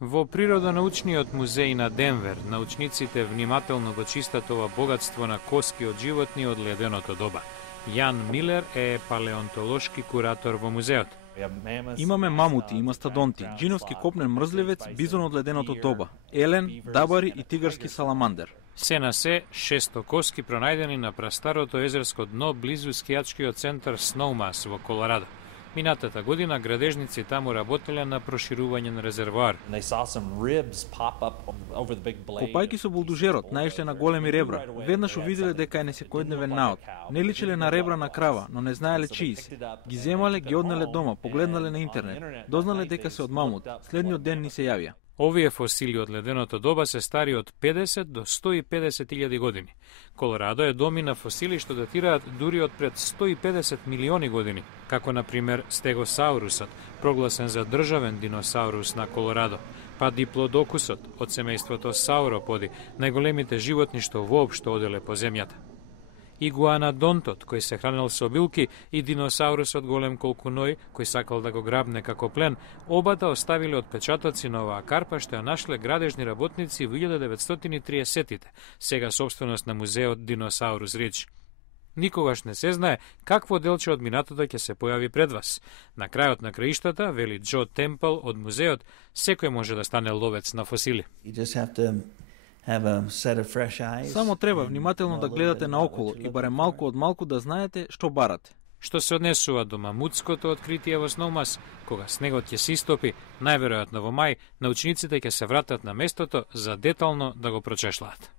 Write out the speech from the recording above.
Во Природонаучниот музеј на Денвер, научниците внимателно го чистат ова богатство на коски од животни од леденото доба. Јан Милер е палеонтолошки куратор во музеот. Имаме мамути и мастодонти, джиновски копнен мрзливец, бизон од леденото доба, елен, дабари и тигарски саламандер. Се на се 600 коски пронајдени на прастарото езерско дно близу скијачкиот центар Сноумас во Колорадо. Минатата година градежници таму работеле на проширување на резервоар. Копајки со булдужерот, наишле на големи ребра. Веднаш увиделе дека е несекојдневен наод. Не личеле на ребра на крава, но не знаеле чии се. Ги земале, ги однеле дома, погледнале на интернет. Дознале дека се од мамут. Следниот ден ни се јавија. Овие фосили од леденото доба се стари од 50 до 150.000 години. Колорадо е доми на фосили што датираат дури од пред 150 милиони години, како на пример стегосаурусот, прогласен за државен диносаурус на Колорадо, па диплодокусот од семејството сауроподи, најголемите животни што воопшто оделе по земјата. Игуанодонтот, кој се хранел со билки, и диносаурусот голем колку ној, кој сакал да го грабне како плен, обата оставиле отпечатоци на оваа карпа што ја нашле градежни работници во 1930-тите, сега собственост на музеот Диносаурус Ридж. Никогаш не се знае какво делче од минатото ќе се појави пред вас. На крајот на краиштата, вели Џо Темпл од музеот, секој може да стане ловец на фосили. Само треба внимателно да гледате наоколу и барем малку од малку да знаете што барате. Што се однесува до мамутското откритие во Сноумас, кога снегот ќе се истопи, најверојатно во мај, научниците ќе се вратат на местото за детално да го прочешлаат.